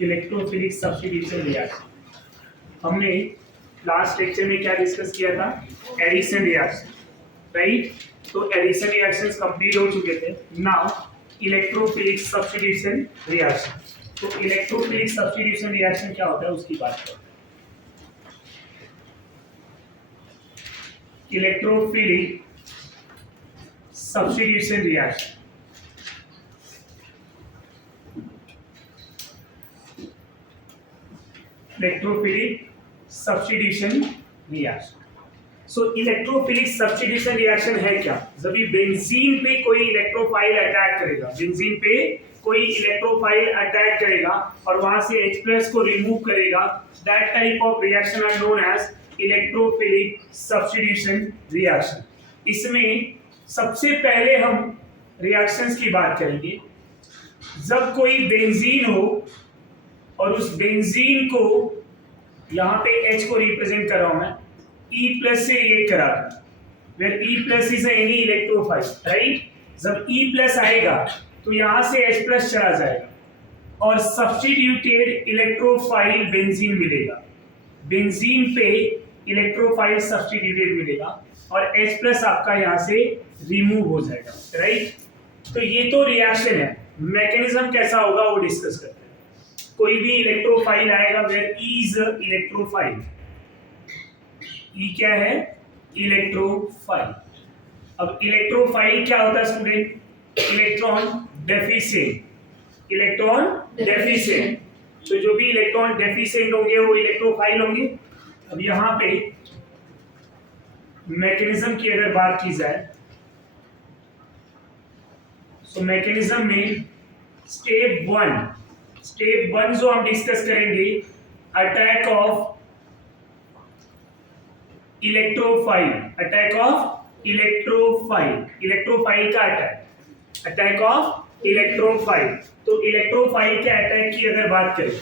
Electrophilic substitution reaction. हमने last lecture में क्या डिस्कस किया था? Addition reaction, right? तो एडिशन रिएक्शंस कंप्लीट हो चुके थे। Now electrophilic substitution reaction. तो इलेक्ट्रोफिलिक सब्स्टिट्यूशन रिएक्शन क्या होता है उसकी बात करते हैं। Electrophilic substitution reaction electrophilic substitution reaction. So electrophilic substitution reaction है क्या? जब भी बेंजीन पे कोई इलेक्ट्रोफाइल अटैक करेगा, बेंजीन पे कोई इलेक्ट्रोफाइल अटैक करेगा और वहां से H+ को रिमूव करेगा, that type of reaction are known as electrophilic substitution reaction. इसमें सबसे पहले हम रिएक्शंस की बात करेंगे। जब कोई बेंजीन हो और उस बेंजीन को यहाँ पे H को रिप्रेजेंट कर रहा हूं मैं, E+ से रिएक्ट करा रहा, where E+ is any electrophile, right? जब E+ आएगा तो यहाँ से H+ चला जाएगा और सब्स्टिट्यूटेड इलेक्ट्रोफाइल बेंजीन मिलेगा। बेंजीन पे इलेक्ट्रोफाइल सब्स्टिट्यूटेड मिलेगा और H+ आपका यहाँ से रिमूव हो जाएगा, राइट? तो ये तो रिएक्शन है। मैकेनिज्म कैसा होगा वो डिस्कस करते हैं। कोई भी इलेक्ट्रोफाइल आएगा, where E is electrophile, E क्या है? इलेक्ट्रोफाइल। अब इलेक्ट्रोफाइल क्या होता है student? Electron deficient. Electron deficient. तो जो भी इलेक्ट्रॉन डेफिशिएंट होंगे वो इलेक्ट्रोफाइल होंगे। अब यहां पे मैकेनिज्म की अगर बात की जाए, तो मैकेनिज्म में स्टेप वन जो हम डिस्कस करेंगे, attack of electrophile. Attack of electrophile, electrophile का अटैक ऑफ इलेक्ट्रोफाइल। तो इलेक्ट्रोफाइल के अटैक की अगर बात करें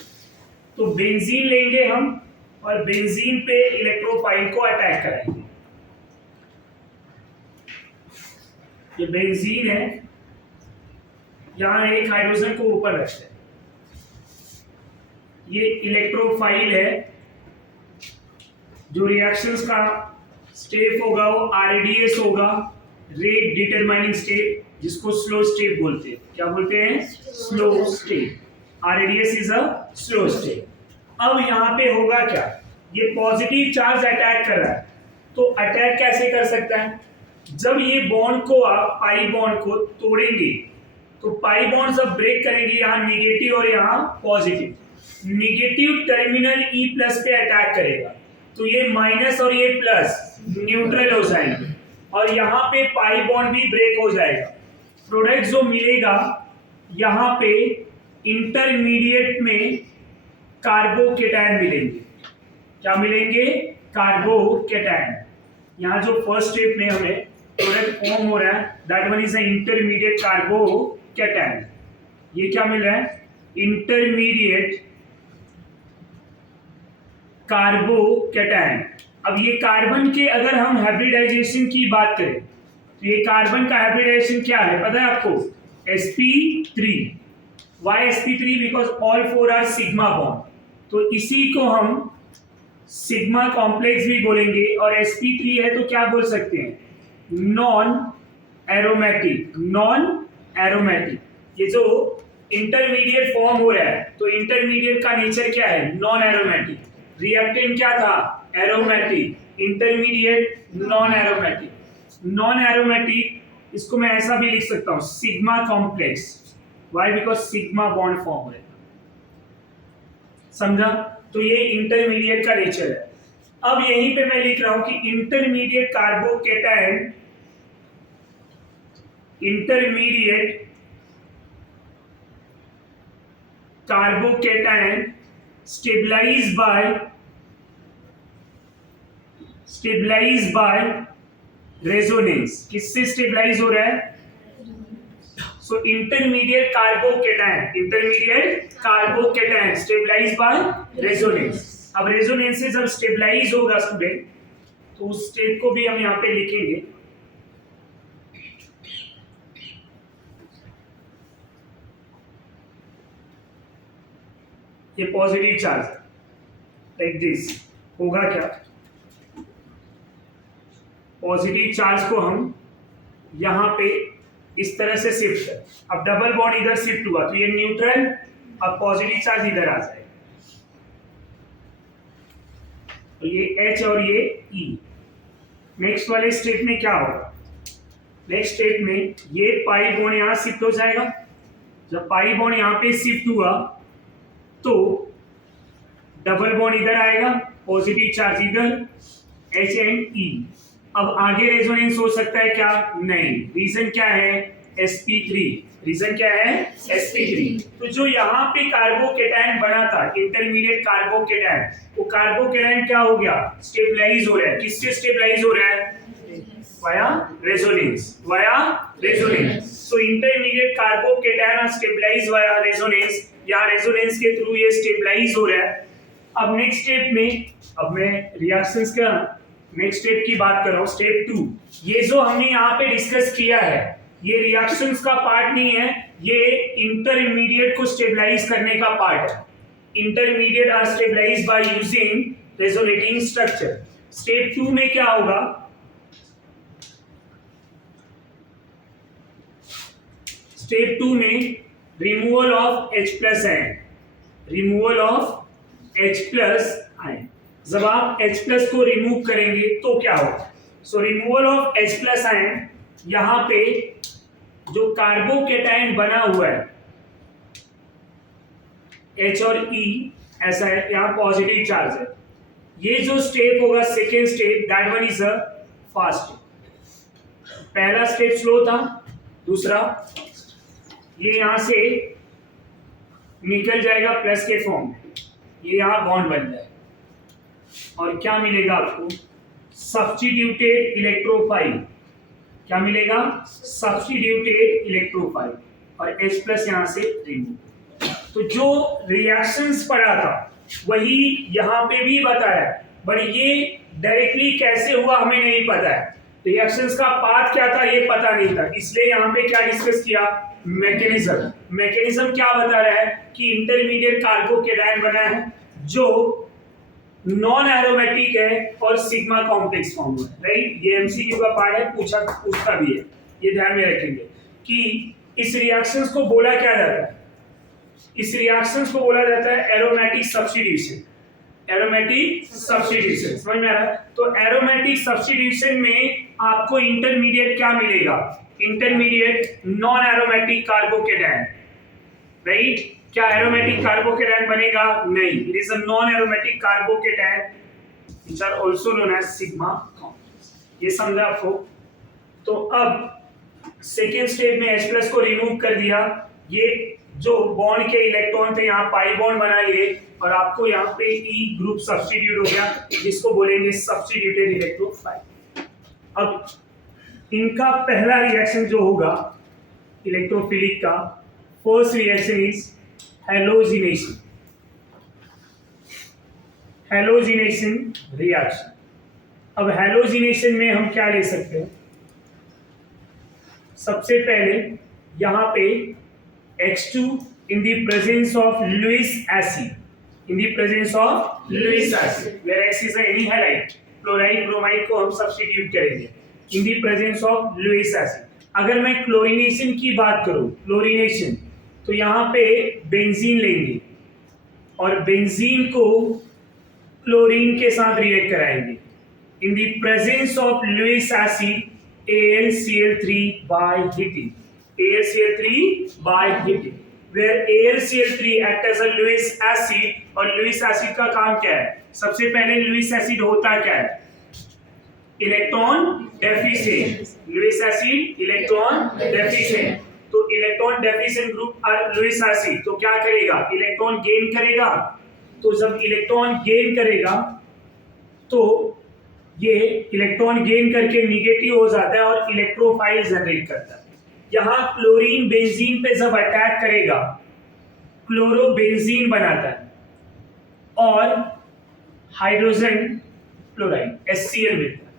तो बेंजीन लेंगे हम और बेंजीन पे इलेक्ट्रोफाइल को अटैक कराएंगे। ये बेंजीन है, यहां एक हाइड्रोजन को ऊपर रखते हैं। ये इलेक्ट्रोफाइल है। जो रिएक्शंस का स्टेप होगा वो RDS होगा, रेट डिटरमाइनिंग स्टेप, जिसको स्लो स्टेप बोलते हैं। क्या बोलते हैं? Slow step. RDS is a slow step. अब यहाँ पे होगा क्या? ये पॉजिटिव चार्ज अटैक कर रहा है, तो अटैक कैसे कर सकता है? जब ये बॉन्ड को आप पाई बॉन्ड को तोड़ेंगे तो पाई बॉन्ड जब ब्रेक करेंगे, यहाँ नेगेटिव और यहाँ पॉजिटिव, नेगेटिव टर्मिनल E+ पे अटैक करेगा, तो ये माइनस और ये प्लस न्यूट्रल हो जाएंगे और यहाँ पे पाई बॉन्ड भी ब्रेक हो जाएगा। प्रोडक्ट जो मिलेगा यहाँ पे इंटरमीडिएट में कार्बोकेटायन मिलेंगे। क्या मिलेंगे? कार्बोकेटायन। यहाँ जो फर्स्ट स्टेप में हमें प्रोडक्ट फॉर्म हो रहा है, that one is intermediate carbocation. ये क्या मिल रहा है? Intermediate carbocation. अब ये कार्बन के अगर हम हाइब्रिडाइजेशन की बात करें तो ये कार्बन का हाइब्रिडाइजेशन क्या है पता है आपको? sp3। Why sp3? Because all 4 are sigma bond, तो इसी को हम सिग्मा कॉम्प्लेक्स भी बोलेंगे। और sp3 है तो क्या बोल सकते हैं? Non aromatic. Non aromatic. ये जो इंटरमीडिएट फॉर्म हो रहा है, तो इंटरमीडिएट का नेचर क्या है? Non aromatic. रिएक्टेंट क्या था? Aromatic. Intermediate non aromatic. Non aromatic, इसको मैं ऐसा भी लिख सकता हूं, sigma complex. Why? Because sigma bond form हो रहा है। समझा? तो ये इंटरमीडिएट का नेचर है। अब यहीं पे मैं लिख रहा हूं कि intermediate carbocation, intermediate carbocation stabilize by resonance. किससे स्टेबलाइज हो रहा है? So intermediate carbocation stabilize by resonance. अब रेजोनेंस से जब स्टेबलाइज होगा स्टूडेंट, तो उस स्टेट को भी हम यहाँ पे लिखेंगे ये पॉजिटिव चार्ज है, लाइक दिस। होगा क्या, पॉजिटिव चार्ज को हम यहां पे इस तरह से शिफ्ट कर, अब डबल बॉन्ड इधर शिफ्ट हुआ तो ये न्यूट्रल, अब पॉजिटिव चार्ज इधर आ जाएगा, तो ये H और ये E। नेक्स्ट वाले स्टेप में क्या होगा, नेक्स्ट स्टेप में ये पाई बॉन्ड यहां शिफ्ट हो जाएगा, जब पाई बॉन्ड यहां पे शिफ्ट हुआ तो डबल बॉन्ड इधर आएगा, पॉजिटिव चार्ज इधर, H एंड E। अब आगे रेजोनेंस हो सकता है क्या, नहीं, रीजन क्या है, sp3, रीजन क्या है, sp3। तो जो यहाँ पे कार्बोकेटायन बना था, इंटरमीडिएट कार्बोकेटायन, वो कार्बोकेटायन क्या हो गया, स्टेबलाइज हो रहा है, किससे स्टेबलाइज हो रहा है, via resonance, via resonance. So intermediate carbocation are stabilise via resonance, यहाँ रेजोनेंस के थ्रू ये स्टेबलाइज हो रहा है। अब नेक्स्ट स्टेप में, अब मैं रिएक्शंस का नेक्स्ट स्टेप की बात कर रहा हूं, स्टेप 2। ये जो हमने यहाँ पे डिस्कस किया है ये रिएक्शंस का पार्ट नहीं है, ये इंटरमीडिएट को स्टेबलाइज करने का पार्ट है। Intermediate are stabilised by using resonating structure. Step 2 में क्या होगा, स्टेप 2 में removal of H+ ion, removal of H+ ion. जब आप H+ को रिमूव करेंगे तो क्या होगा, so removal of H+ ion, यहां पे जो कार्बोकेटायन बना हुआ है H और E ऐसा है, यहां पॉजिटिव चार्ज है। ये जो स्टेप होगा second step, that one is a fast step. पहला स्टेप स्लो था, दूसरा ये यहां से निकल जाएगा प्लस के फॉर्म में, ये यहां बॉन्ड बन जाएगा और क्या मिलेगा आपको, सब्स्टिट्यूटेड इलेक्ट्रोफाइल। क्या मिलेगा, सब्स्टिट्यूटेड इलेक्ट्रोफाइल और H+ यहां से रिमूव। तो जो रिएक्शंस पढ़ा था वही यहां पे भी बताया है, बट ये डायरेक्टली कैसे हुआ हमें नहीं पता है, रिएक्शंस का पाथ क्या था ये पता नहीं था, इसलिए यहां पे क्या डिस्कस किया, मैकेनिज्म। मैकेनिज्म क्या बता रहा है कि इंटरमीडिएट कार्बोकेटायन बना है जो नॉन एरोमेटिक है और सिग्मा कॉम्प्लेक्स फॉर्म है, राइट। ये एमसीक्यू का पार्ट है, पूछता भी है, ये ध्यान में रखेंगे कि इस रिएक्शंस को बोला क्या जाता है, इस रिएक्शंस को बोला जाता है एरोमेटिक सब्स्टिट्यूशन। एरोमेटिक सब्स्टिट्यूशन समझ में आ रहा है, तो एरोमेटिक सब्स्टिट्यूशन में आपको इंटरमीडिएट क्या मिलेगा, intermediate non aromatic carbocation, right. क्या एरोमेटिक कार्बोकेटायन बनेगा, नहीं, it is a non aromatic carbocation which are also known as sigma complex. ये समझा आपको। तो अब सेकेंड स्टेप में H+ को रिमूव कर दिया, ये जो बॉन्ड के इलेक्ट्रॉन थे यहाँ पाई बॉन्ड बना लिए और आपको यहाँ पे E ग्रुप सब्स्टिट्यूट हो गया, जिसको बोलेंगे सब्स्टिट्यूटेड इलेक्ट्रोफाइल। अब इनका पहला रिएक्शन जो होगा इलेक्ट्रोफिलिक का, first reaction is halogenation, halogenation reaction. अब हैलोजिनेशन में हम क्या ले सकते हैं, सबसे पहले यहां पे H2 in the presence of Lewis acid, in the presence of Lewis acid, where X is any halide, chloride bromide को हम सब्स्टिट्यूट करेंगे in the presence of Lewis acid। अगर मैं क्लोरीनेशन की बात करूं, क्लोरीनेशन, तो यहाँ पे बेंजीन लेंगे और बेंजीन को क्लोरीन के साथ रिएक्ट कराएंगे। In the presence of Lewis acid AlCl3 by heating, AlCl3 by heating, where AlCl3 act as a Lewis acid। और लुईस एसिड का काम क्या है, सबसे पहले लुईस एसिड होता क्या है, electron deficient. Lewis acid electron deficient, तो electron deficient group Lewis acid तो क्या करेगा, इलेक्ट्रॉन गेन करेगा। तो जब इलेक्ट्रॉन गेन करेगा तो ये इलेक्ट्रॉन गेन करके निगेटिव हो जाता है और इलेक्ट्रोफाइल जनरेट करता है। यहां क्लोरीन बेंजीन पे जब अटैक करेगा क्लोरोबेंजीन बनाता है और हाइड्रोजन क्लोराइड HCl मिलता है।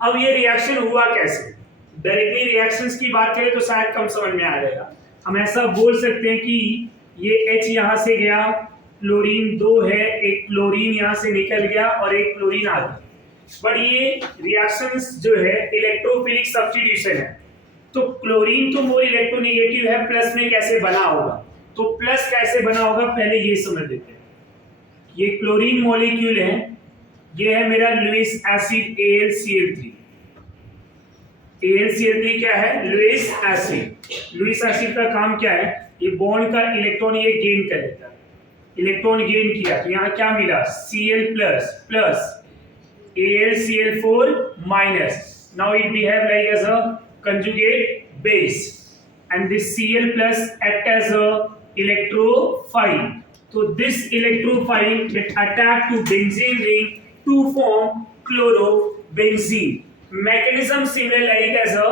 अब ये रिएक्शन हुआ कैसे, डायरेक्टली रिएक्शंस की बात करें तो शायद कम समझ में आ जाएगा। हम ऐसा बोल सकते हैं कि ये H यहां से गया क्लोरीन 2 है, एक क्लोरीन यहाँ से निकल गया और एक क्लोरीन आ गया। बट ये रिएक्शंस जो है इलेक्ट्रोफिलिक सब्स्टिट्यूशन है, तो क्लोरीन तो मोर इलेक्ट्रोनेगेटिव है, प्लस में कैसे बना होगा, तो प्लस कैसे बना होगा पहले ये समझ लेते हैं। ये क्लोरीन मॉलिक्यूल है, ये है मेरा लुईस एसिड AlCl3। AlCl3 क्या है? Lewis acid. लुईस एसिड का काम क्या है? ये बॉन्ड का इलेक्ट्रॉन ये गेन करेगा, इलेक्ट्रॉन गेन किया तो यहाँ क्या मिला? Cl plus AlCl4 minus. Now it behave like as a conjugate base and this Cl plus act as a electrophile. So this electrophile get attacked to benzene ring to form chlorobenzene. Mechanism similar like as a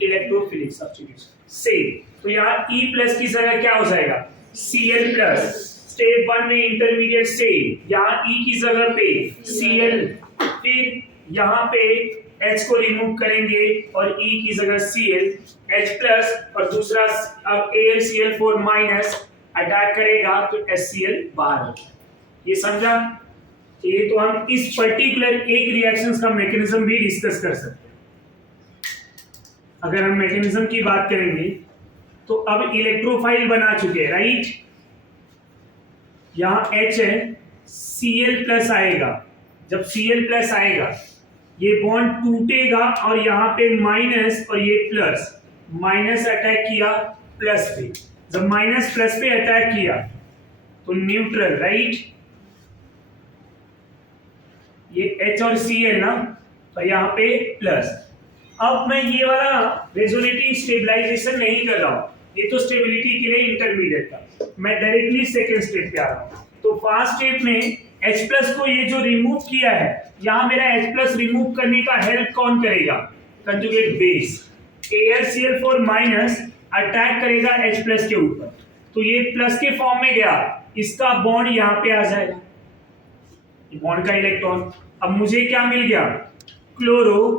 electrophilic substitution. Same. तो यहाँ E plus की जगह क्या हो जाएगा? Cl plus. Step 1 में intermediate से यहाँ E की जगह पे Cl, फिर यहाँ पे H को रिमूव करेंगे और E की जगह Cl, H प्लस और दूसरा अब AlCl4 माइनस अटैक करेगा तो HCl बाहर हो जाएगा। ये समझा? ये तो हम इस पर्टिकुलर एक रिएक्शंस का मैकेनिज्म भी डिस्कस कर सकते हैं। अगर हम मैकेनिज्म की बात करेंगे तो अब इलेक्ट्रोफाइल बना चुके हैं, राइट? यहाँ H है, Cl प्लस आएगा, जब Cl प्लस आएगा ये बॉन्ड टूटेगा और यहाँ पे माइनस और ये प्लस, माइनस अटैक किया प्लस पे, जब माइनस प्लस पे अटैक किया तो न्यूट्रल, राइट? ये H और C है ना, तो यहाँ पे प्लस। अब मैं ये वाला रेजोनेटिव स्टेबलाइजेशन नहीं कर रहा हूँ, ये तो स्टेबिलिटी के लिए इंटरमीडिएट था, मैं डायरेक्टली सेकेंड स्टेप पे आ रहा हूँ। तो फर्स्ट स्टेप में H प्लस को ये जो रिमूव किया है, यहाँ मेरा H प्लस रिमूव करने का हेल्प कौन करेगा? Conjugate base AlCl4 minus attack करेगा H प्लस के ऊपर, तो ये प्लस के फॉर्म में गया, इसका बॉन्ड यहाँ पे आ जाएगा, ये बॉन्ड का इलेक्ट्रॉन। अब मुझे क्या मिल गया? क्लोरोबेंजीन।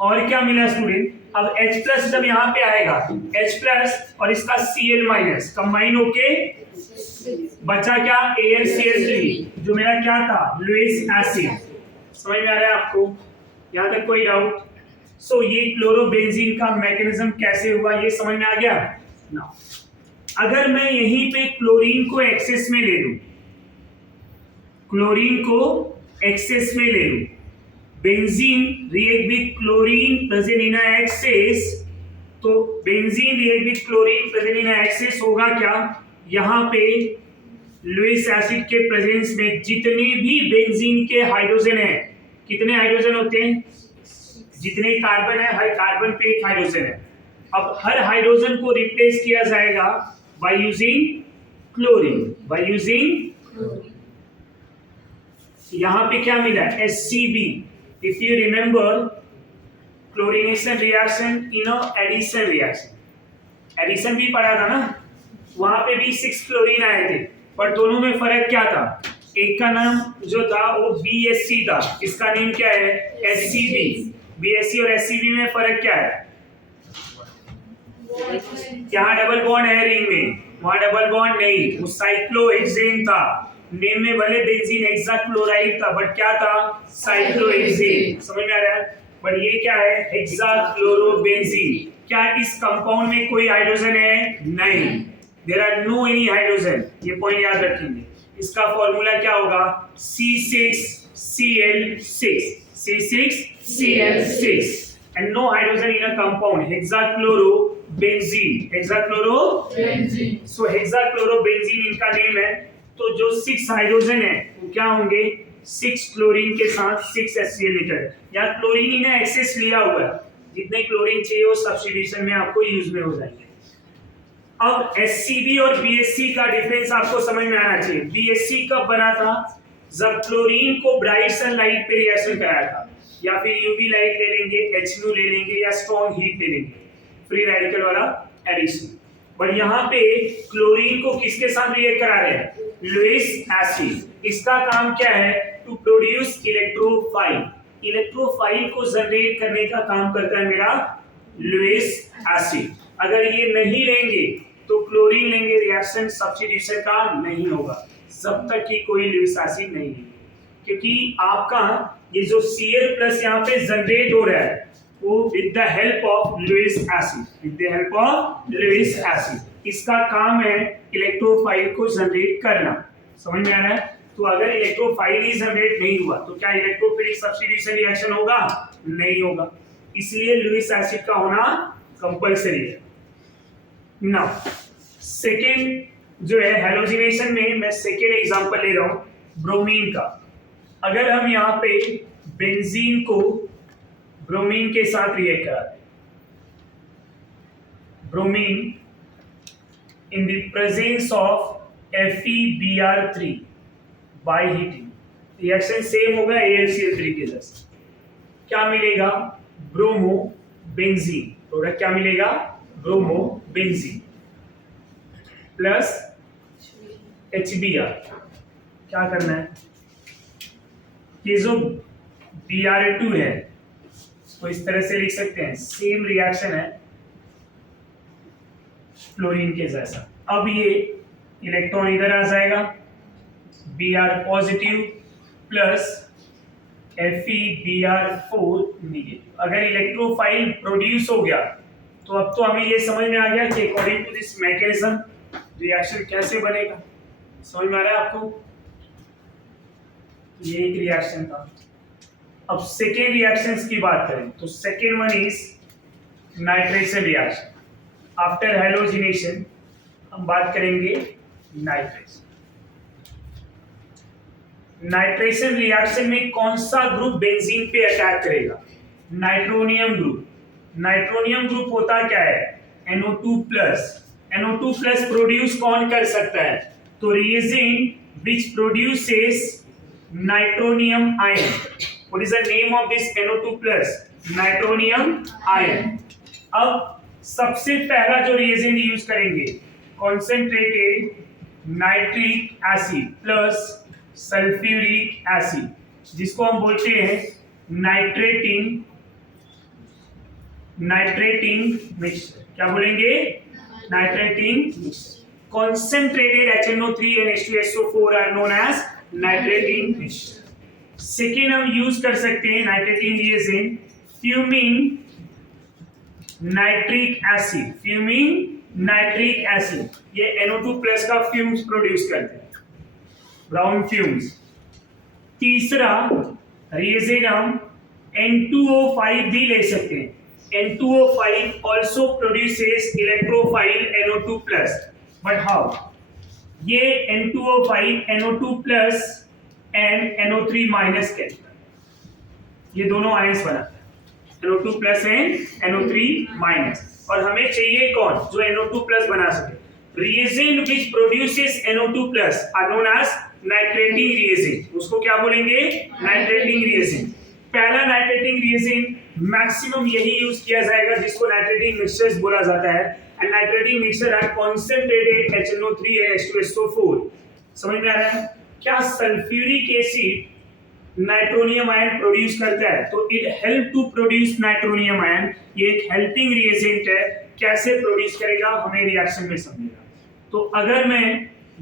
और क्या मिला स्टूडेंट? अब H प्लस जब यहाँ पे आएगा, H प्लस और इसका Cl माइनस कंबाइन होके बचा क्या? AlCl3 जो मेरा क्या था? Lewis acid. समझ में आ रहा है आपको? यहाँ तक कोई डाउट? सो ये क्लोरोबेंजीन का मैकेनिज्म कैसे हुआ ये समझ में आ गया ना? अगर मैं यहीं पे क्लोरीन को एक्सेस में ले लूं, क्लोरीन को एक्सेस में ले लूं, benzene react with chlorine present in excess, तो benzene react with chlorine present in excess होगा क्या? यहाँ पे लुईस एसिड के प्रेजेंस में जितने भी बेंजीन के हाइड्रोजन है, कितने हाइड्रोजन होते हैं? जितने कार्बन है हर कार्बन पे एक हाइड्रोजन है। अब हर हाइड्रोजन को रिप्लेस किया जाएगा by using chlorine, by using, यहाँ पे क्या मिला? HCB। If you remember chlorination reaction in addition reaction, addition भी पढ़ा था ना, वहां पे भी 6 क्लोरीन आए थे, पर दोनों में फर्क क्या था? एक का नाम जो था वो BSC था, इसका नेम क्या है? HCB। BSC और HCB में फर्क क्या है? यहाँ डबल बॉन्ड है रिंग में, वहां डबल बॉन्ड नहीं, वो साइक्लोहेक्सेन था। नेम में भले बेंजीन हेक्साक्लोराइड था, बट क्या था? साइक्लोहेक्सेन। समझ में आ रहा है? बट ये क्या है? हेक्साक्लोरोबेंजीन। क्या इस कंपाउंड में कोई हाइड्रोजन है? नहीं, there are no any hydrogen. ये पॉइंट याद रखेंगे। इसका फॉर्मूला क्या होगा? C6Cl6, C6Cl6 and no hydrogen in a compound, hexachlorobenzene, hexachlorobenzene। so hexachlorobenzene इनका नेम है। तो जो 6 हाइड्रोजन है वो क्या होंगे? 6 क्लोरीन के साथ 6 HCl निकल, या क्लोरीन इन्हें एक्सेस लिया हुआ है, जितने क्लोरीन चाहिए वो सब्स्टिट्यूशन में आपको यूज में हो जाएंगे। अब HCB और BSC का डिफरेंस आपको समझ में आना चाहिए। BSC कब बना था? जब क्लोरीन को ब्राइट सनलाइट पे रिएक्शन कराया था, या फिर यूवी लाइट ले लेंगे, HNO ले लेंगे, या स्ट्रॉन्ग हीट ले लेंगे, फ्री रेडिकल वाला एडिशन। पर यहाँ पे क्लोरीन को किसके साथ रिएक्ट करा रहे हैं? Lewis acid. इसका काम क्या है? To produce electrophile. इलेक्ट्रोफाइल को जनरेट करने का काम करता है मेरा लुईस एसिड। अगर ये नहीं लेंगे तो क्लोरीन लेंगे, रिएक्शन सब्स्टिट्यूशन का नहीं होगा जब तक कि कोई लुईस एसिड नहीं लेंगे, क्योंकि आपका ये जो Cl प्लस यहाँ पे जनरेट हो रहा है वो with the help of Lewis acid, with the help of Lewis acid. इसका काम है इलेक्ट्रोफाइल को जनरेट करना। समझ में आ रहा है? तो अगर इलेक्ट्रोफाइल ही जनरेट नहीं हुआ तो क्या इलेक्ट्रोफिलिक सब्स्टिट्यूशन रिएक्शन होगा? नहीं होगा। इसलिए लुईस एसिड का होना कंपलसरी है। नाउ सेकेंड जो है हैलोजिनेशन में, मैं सेकेंड एग्जांपल ले रहा हूं ब्रोमीन का। अगर हम यहाँ पे बेंजीन को ब्रोमीन के साथ रिएक्ट कराते हैं, bromine in the presence of FeBr3 by heating, reaction same होगा AlCl3 के जैसा। क्या मिलेगा? Bromo benzene. प्रोडक्ट क्या मिलेगा? Bromo benzene plus HBr। क्या करना है? ये जो Br2 है इसको इस तरह से लिख सकते हैं, सेम रिएक्शन है फ्लोरीन के जैसा। अब ये इलेक्ट्रॉन इधर आ जाएगा, Br positive plus FeBr4 negative. अगर इलेक्ट्रोफाइल प्रोड्यूस हो गया तो अब तो हमें ये समझ में आ गया कि according to this mechanism reaction कैसे बनेगा। समझ में आ रहा है आपको? ये एक रिएक्शन था। अब सेकेंड रिएक्शंस की बात करें तो second one is nitration reaction. After halogenation हम बात करेंगे नाइट्रेशन। नाइट्रेशन रिएक्शन में कौन सा ग्रुप बेंजीन पे अटैक करेगा? Nitronium group. नाइट्रोनियम ग्रुप होता क्या है? NO2 plus. NO2 plus produce कौन कर सकता है? तो reagent which produces nitronium ion. What is the name of this NO2 plus? Nitronium ion. अब सबसे पहला जो रिएजेंट यूज करेंगे concentrated nitric acid plus sulphuric acid, जिसको हम बोलते हैं नाइट्रेटिंग मिक्सचर। क्या बोलेंगे? Nitrating mixture. Concentrated HNO3 and H2SO4 are known as nitrating mixture. Second हम यूज कर सकते हैं nitrating reagent fuming nitric acid. Fuming nitric acid ये NO2 प्लस का फ्यूम्स प्रोड्यूस करते हैं, ब्राउन फ्यूम्स। तीसरा रिएजेंट हम N2O5 भी ले सकते हैं। N2O5 also produces electrophile NO2 plus, but how? ये N2O5 NO2 plus and NO3 minus के ये दोनों आयंस बनाते हैं, NO2 plus and NO3 minus। और हमें चाहिए कौन? जो NO2 plus बना सके। Reagent which produces NO2 plus are known as nitrating reagent। उसको क्या बोलेंगे? Nitrating reagent. पहला नाइट्रेटिंग रिएजेंट मैक्सिमम यही यूज किया जाएगा जिसको नाइट्रेटिंग मिक्सचर्स बोला जाता है। And nitrating mixture are concentrated HNO3 and H2SO4। समझ में आ रहा है? क्या sulphuric acid nitronium ion produce करता है? तो it help to produce nitronium ion. ये एक हेल्पिंग रिएजेंट है। कैसे प्रोड्यूस करेगा हमें रिएक्शन में समझेगा। तो अगर मैं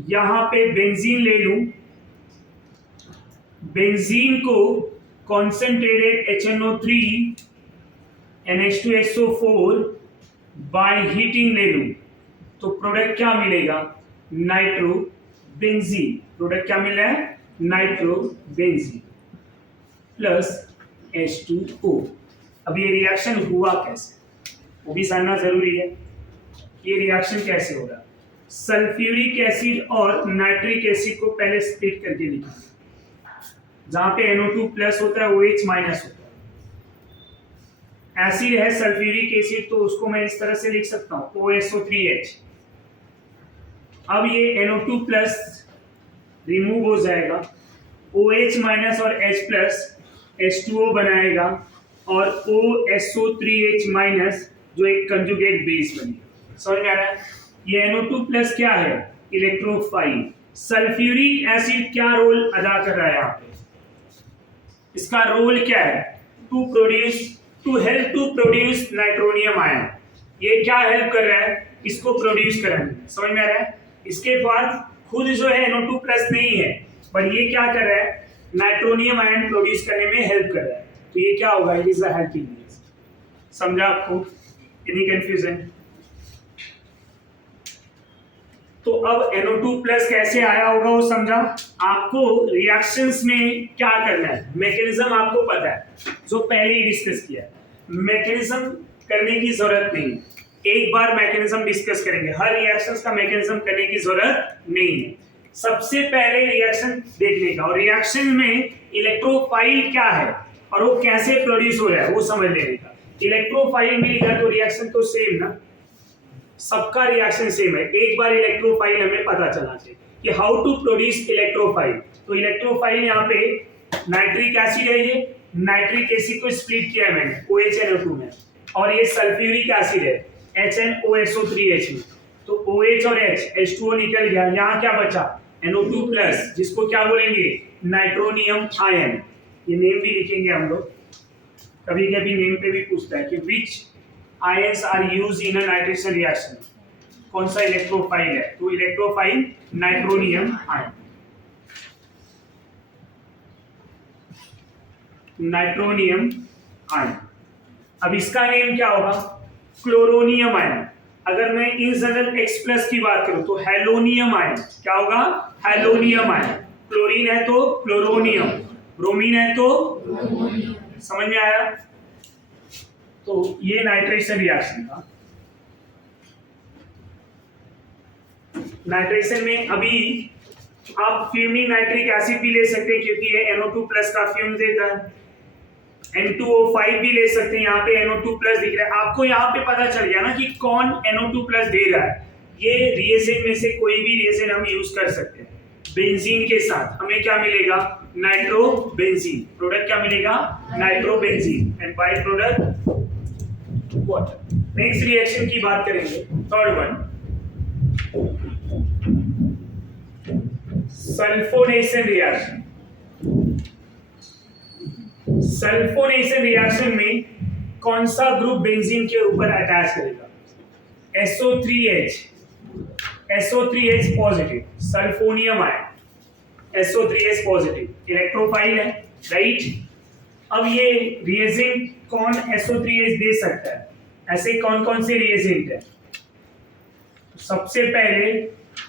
यहां पे बेंजीन ले लूं, बेंजीन को concentrated HNO3 and H2SO4 by heating ले लूं तो प्रोडक्ट क्या मिलेगा? नाइट्रोबेंजीन। प्रोडक्ट क्या मिल रहा है? Nitrobenzene plus H2O। अब ये रिएक्शन हुआ कैसे वो भी जानना जरूरी है। ये रिएक्शन कैसे हो रहा? सल्फ्यूरिक एसिड और नाइट्रिक एसिड को पहले स्प्लिट करके लिखा, जहां पे NO2 प्लस होता है OH माइनस होता है। एसिड है सल्फ्यूरिक एसिड तो उसको मैं इस तरह से लिख सकता हूं OSO3H। अब ये NO2 प्लस रिमूव हो जाएगा, OH माइनस और H प्लस H2O बनाएगा और OSO3H माइनस जो एक कंजुगेट बेस बनेगा। समझ में आ रहा है? ये NO2 प्लस क्या है? इलेक्ट्रोफाइल। सल्फ्यूरिक एसिड क्या रोल अदा कर रहा है यहाँ पे? इसका रोल क्या है? To help to produce nitronium ion. ये क्या हेल्प कर रहा है? इसको प्रोड्यूस कराएंगे, समझ में आ रहा है। इसके बाद खुद जो है NO2 प्लस नहीं है, पर ये क्या कर रहा है, नाइट्रोनियम आयन प्रोड्यूस करने में हेल्प कर रहा है, तो ये क्या होगा, it is a helping means. समझा आपको, एनी कंफ्यूजन? तो अब NO2 प्लस कैसे आया होगा वो समझा। आपको रिएक्शंस में क्या करना है, मैकेनिज्म आपको पता है, जो पहले ही डिस्कस किया है, मैकेनिज्म करने की जरूरत नहीं है, एक बार मैकेनिज्म डिस्कस करेंगे, हर रिएक्शंस का मैकेनिज्म करने की जरूरत नहीं है। सबसे पहले रिएक्शन देखने का, और रिएक्शन में इलेक्ट्रोफाइल क्या है और वो कैसे प्रोड्यूस हो रहा है वो समझ लेने का। इलेक्ट्रोफाइल मिलेगा तो रिएक्शन तो सेम ना, सबका रिएक्शन सेम है। एक बार इलेक्ट्रोफाइल हमें पता चलना चाहिए कि हाउ टू प्रोड्यूस इलेक्ट्रोफाइल। तो इलेक्ट्रोफाइल यहाँ पे नाइट्रिक एसिड है, ये नाइट्रिक एसिड को स्प्लिट किया है मैंने OHNO2 में, और ये सल्फ्यूरिक एसिड है HNOSO3H में। तो OH और H H2O निकल गया, यहाँ क्या बचा, NO2 प्लस, जिसको क्या बोलेंगे, नाइट्रोनियम आयन। ये नेम भी लिखेंगे हम लोग, कभी कभी नेम पे भी पूछता है कि which ions are used in a nitration reaction, कौन सा इलेक्ट्रोफाइल है, तो electrophile nitronium ion, nitronium ion. अब इसका नेम क्या होगा, क्लोरोनियम आयन। अगर मैं इन जनरल X प्लस की बात करूं तो हेलोनियम आयन, क्या होगा, हेलोनियम आयन। क्लोरीन है तो क्लोरोनियम, ब्रोमीन है तो, समझ में आया। तो ये नाइट्रेशन रिएक्शन था। नाइट्रेशन में अभी आप फ्यूमिंग नाइट्रिक एसिड भी ले सकते हैं क्योंकि ये NO2 प्लस का फ्यूम देता है, N2O5 भी ले सकते हैं, यहाँ पे NO2 प्लस दिख रहा है। आपको यहाँ पे पता चल गया ना कि कौन NO2 प्लस दे रहा है। ये रिएजेंट में से कोई भी रिएजेंट हम यूज कर सकते हैं। बेंजीन के साथ हमें क्या मिलेगा, नाइट्रोबेंजीन, प्रोडक्ट क्या मिलेगा, nitrobenzene, and by product water. Next reaction की बात करेंगे, third one, sulphonation reaction. Sulphonation reaction में कौन सा ग्रुप बेंजीन के ऊपर अटैच करेगा, SO3H, SO3H positive, सल्फोनियम ion, SO3H positive, electrophile है, राइट। अब ये रिएजेंट कौन SO3H दे सकता है, ऐसे कौन कौन से रिएजेंट है, सबसे पहले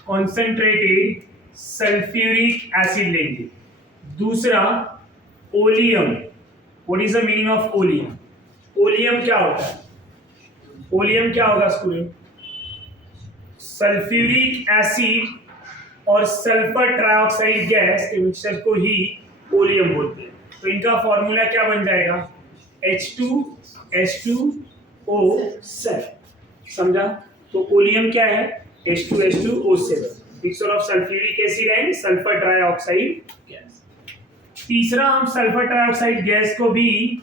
कॉन्सेंट्रेटेड सल्फ्यूरिक एसिड लेंगे, दूसरा oleum. What is the meaning of oleum, oleum क्या होता है, ओलियम क्या होगा स्टूडेंट, सल्फ्यूरिक एसिड और सल्फर ट्राइऑक्साइड गैस के मिक्सचर को ही ओलियम बोलते हैं। तो इनका फॉर्मूला क्या बन जाएगा, H2H2O7, समझा। तो ओलियम क्या है, H2H2O7, mixture of sulphuric acid and sulphur trioxide gas. तीसरा, हम सल्फर ट्राइऑक्साइड गैस को भी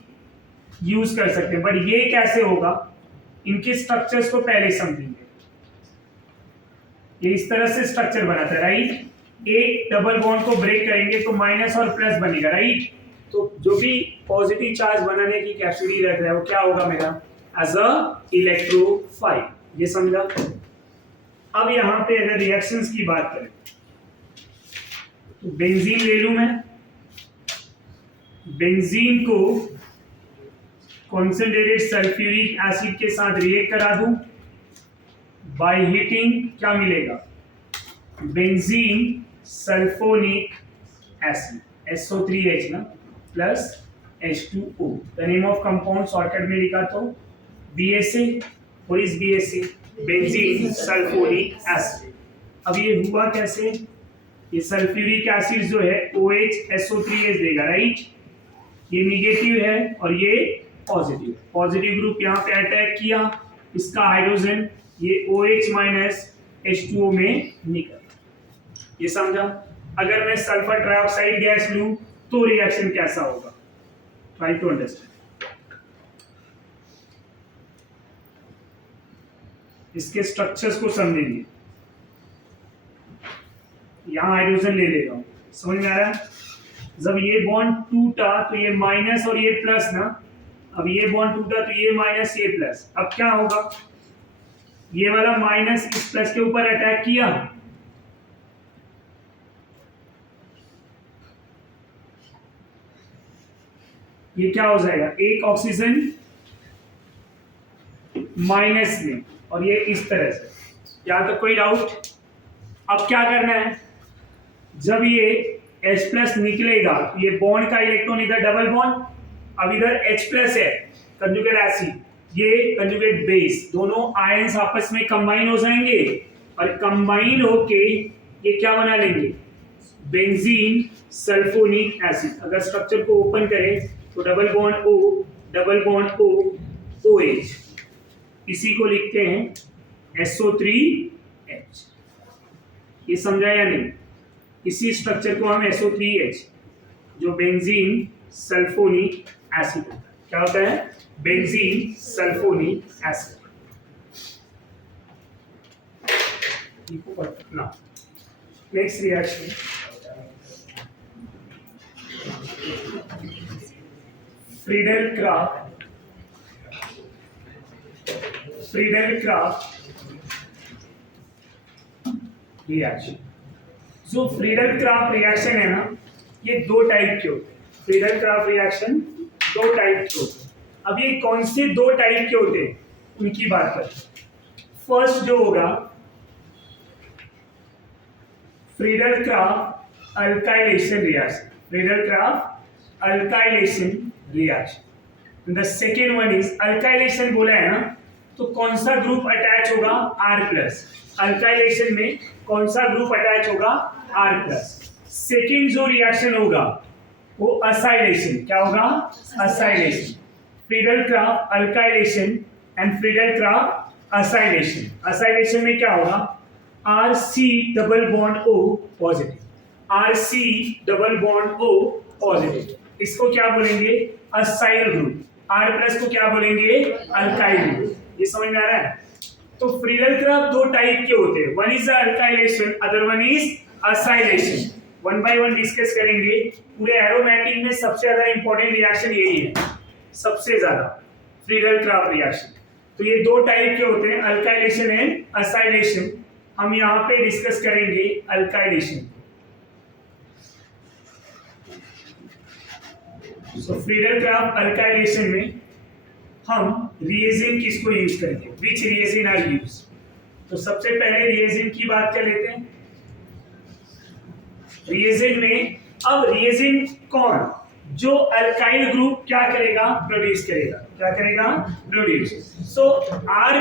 यूज कर सकते हैं, पर ये कैसे होगा, इनके स्ट्रक्चर्स को पहले समझेंगे। ये इस तरह से स्ट्रक्चर बनाता है, राइट। एक डबल बॉन्ड को ब्रेक करेंगे तो माइनस और प्लस बनेगा, राइट। तो जो भी पॉजिटिव चार्ज बनाने की कैपेसिटी रख रहा है वो क्या होगा मेरा, एज अ इलेक्ट्रोफाइल, ये समझा। अब यहाँ पे अगर रिएक्शंस की बात करें तो बेंजीन ले लूं मैं, बेंजीन को कॉन्सेंट्रेटेड सल्फ्यूरिक एसिड के साथ रिएक्ट करा दूं, बाय हीटिंग क्या मिलेगा, बेंजीन सल्फोनिक एसिड, SO3H ना plus H2O। The name of compound shortcut में लिखा तो BSA, what is BSA, benzene sulphonic acid. अब ये हुआ कैसे, ये सल्फ्यूरिक एसिड जो है OH SO3H देगा, राइट। ये निगेटिव है और ये पॉजिटिव, पॉजिटिव ग्रुप यहाँ पे अटैक किया, इसका हाइड्रोजन ये OH माइनस H2O में निकल, ये समझा। अगर मैं सल्फर ट्राइऑक्साइड गैस लूं तो रिएक्शन कैसा होगा, ट्राई टू अंडरस्टैंड। इसके स्ट्रक्चर्स को समझेंगे। यहां हाइड्रोजन ले लेगा, समझ में आ रहा है। जब ये बॉन्ड टूटा तो ये माइनस और ये प्लस ना, अब ये बॉन्ड टूटा तो ये माइनस ये प्लस, अब क्या होगा, ये वाला माइनस इस प्लस के ऊपर अटैक किया, ये क्या हो जाएगा, एक ऑक्सीजन माइनस में, और ये इस तरह से। यहाँ तक कोई डाउट? अब क्या करना है, जब ये H प्लस निकलेगा, ये बॉन्ड का इलेक्ट्रॉन इधर डबल बॉन्ड, अब इधर H प्लस है कंजुगेट एसिड, ये कंजुगेट बेस, दोनों आयंस आपस में कंबाइन हो जाएंगे और कंबाइन होके ये क्या बना लेंगे, बेंजीन सल्फोनिक एसिड। अगर स्ट्रक्चर को ओपन करें तो double bond O, double bond O, OH, इसी को लिखते हैं SO3H। ये समझा या नहीं? इसी स्ट्रक्चर को हम SO3H, जो बेंजीन सल्फोनिक एसिड होता है। क्या होता है? Benzene sulphonic acid. Next reaction, Friedel-Crafts reaction. जो फ्रीडल-क्राफ्ट रिएक्शन है ना, ये दो टाइप के होते हैं। फ्रीडल-क्राफ्ट रिएक्शन दो टाइप के होते हैं। अब ये कौन से दो टाइप के होते हैं उनकी बात करें। फर्स्ट जो होगा Friedel-Crafts alkylation reaction, Friedel-Crafts alkylation reaction. The second one is alkylation. बोला है ना, तो कौन सा ग्रुप अटैच होगा, R+। अल्काइलेशन में कौन सा ग्रुप अटैच होगा, R+। सेकेंड जो रिएक्शन होगा वो असाइलेशन। क्या होगा, acylation. Friedel-Crafts alkylation and Friedel-Crafts acylation. Acylation में क्या होगा, RC double bond O positive, RC double bond O positive, इसको क्या बोलेंगे, असाइल ग्रुप। R+ को क्या बोलेंगे, अल्काइल ग्रुप। ये समझ में आ रहा है? तो फ्रीडल-क्राफ्ट दो टाइप के होते हैं, one is alkylation, other one is acylation. One by one discuss करेंगे। पूरे एरोमेटिक में सबसे ज्यादा इंपॉर्टेंट रिएक्शन यही है, सबसे ज्यादा, फ्रीडल-क्राफ्ट रिएक्शन। तो ये दो टाइप के होते हैं, अल्काइलेशन एंड असाइलेशन। हम यहाँ पे डिस्कस करेंगे अल्काइलेशन। सो फ्रीडल-क्राफ्ट अल्काइलेशन में हम रिएजेंट किसको यूज करेंगे, विच रिएजेंट आर यूज। तो सबसे पहले रिएजेंट की बात कर लेते हैं। रिएजेंट में, अब रिएजेंट कौन, जो अल्काइल ग्रुप क्या करेगा, प्रोड्यूस करेगा। क्या करेगा, प्रोड्यूस। सो R+